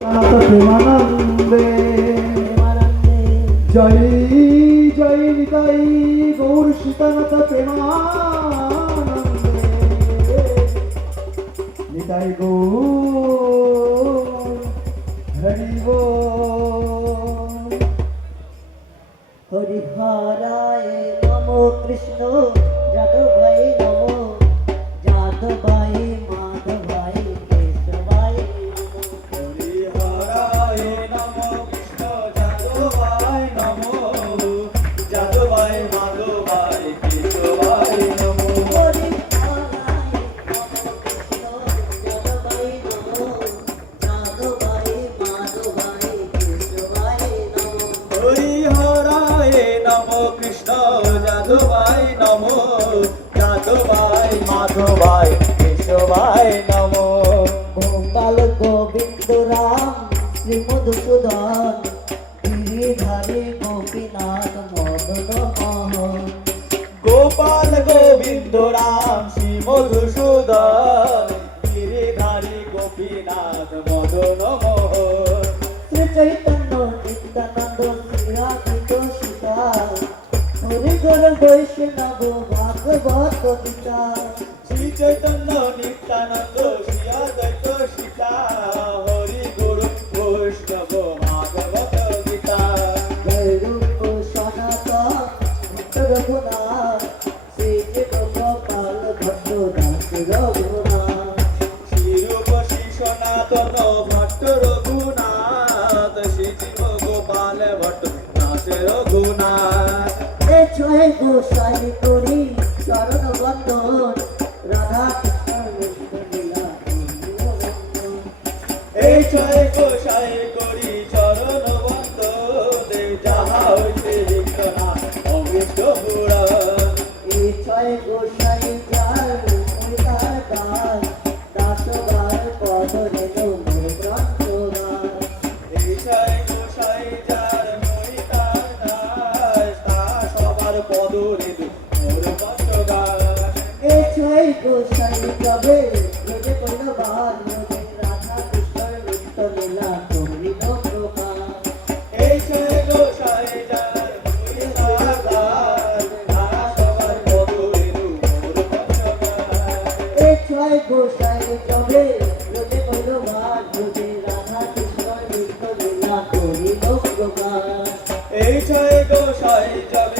প্রেমানন্দে জয় জয় নিতাই গৌর সীতানাথ প্রেমানন্দে নিতাই গৌর হরি বল। হরিহরায় নমো কৃষ্ণ যাদবাই নমো যাদবাই মাধবাই কেশবাই হরিহরায় নমো কৃষ্ণ যাদবাই নমো যাদবাই মাধবাই কেশবাই নমো। হরিহরায় নমো কৃষ্ণ যাদবাই নমো যাদবাই মাধবাই কেশবাই নমো। হরিহরায় নমো কৃষ্ণ যাদবাই নমো যাদবাই মাধবাই কেশবাই নমো। গোপাল গোবিন্দ রাম শ্রী মধুসূদন গিরিধারী গোপীনাথ মদন মোহন। গোপাল গোবিন্দ রাম শ্রী মধুসূদন গিরিধারী গোপীনাথ মদন মোহন। শ্রী চৈতন্য নিত্যানন্দ শ্রী রাধিত সীতা হরিগর বৈষ্ণব ভাগবত গীতা। শ্রী চৈতন্য নিত্যানন্দ শ্রী অদ্বৈত সীতা হরি গুরু বৈষ্ণব ভাগবত গীতা। রূপ সনাতন ভট্ট রঘুনাথ শ্রী গোপাল ভট্ট দাস রঘুনাথ। শ্রীরূপ শ্রী সনাতন ভট্ট রঘুনাথ শ্রী জীব গোপাল ভট্ট দাস রঘুনাথ। এ ছয় গোসাই করি চরণ বন্দন রাধা কৃষ্ণ লীলা এই ছয় গোসাই করি চরণ বন্দনে যাহা হইতে লিপ্ত না অমৃত পুরাণ। এই ছয় গোসাই যার তার দাস দাসবার পদ রেণু মোর গ্রন্থগান। এই ছয় গোসাই যার মই তার দাস তা সবার পদ রেণু মোর পঞ্চগান। এই ছয় গোসাই তবে ব্রজে কইল বাল ব্রজে রাধা কৃষ্ণর নিত্য লীলা করিল প্রকাশ। এই ছয় গোসাই যার মই তার দাস তা সবার পদ রেণু মোর পঞ্চগান। এই ছয় গোসাই তবে ব্রজে কইল বাল ব্রজে রাধা কৃষ্ণর নিত্য লীলা করিল প্রকাশ। এই ছয় গোসাই যাবে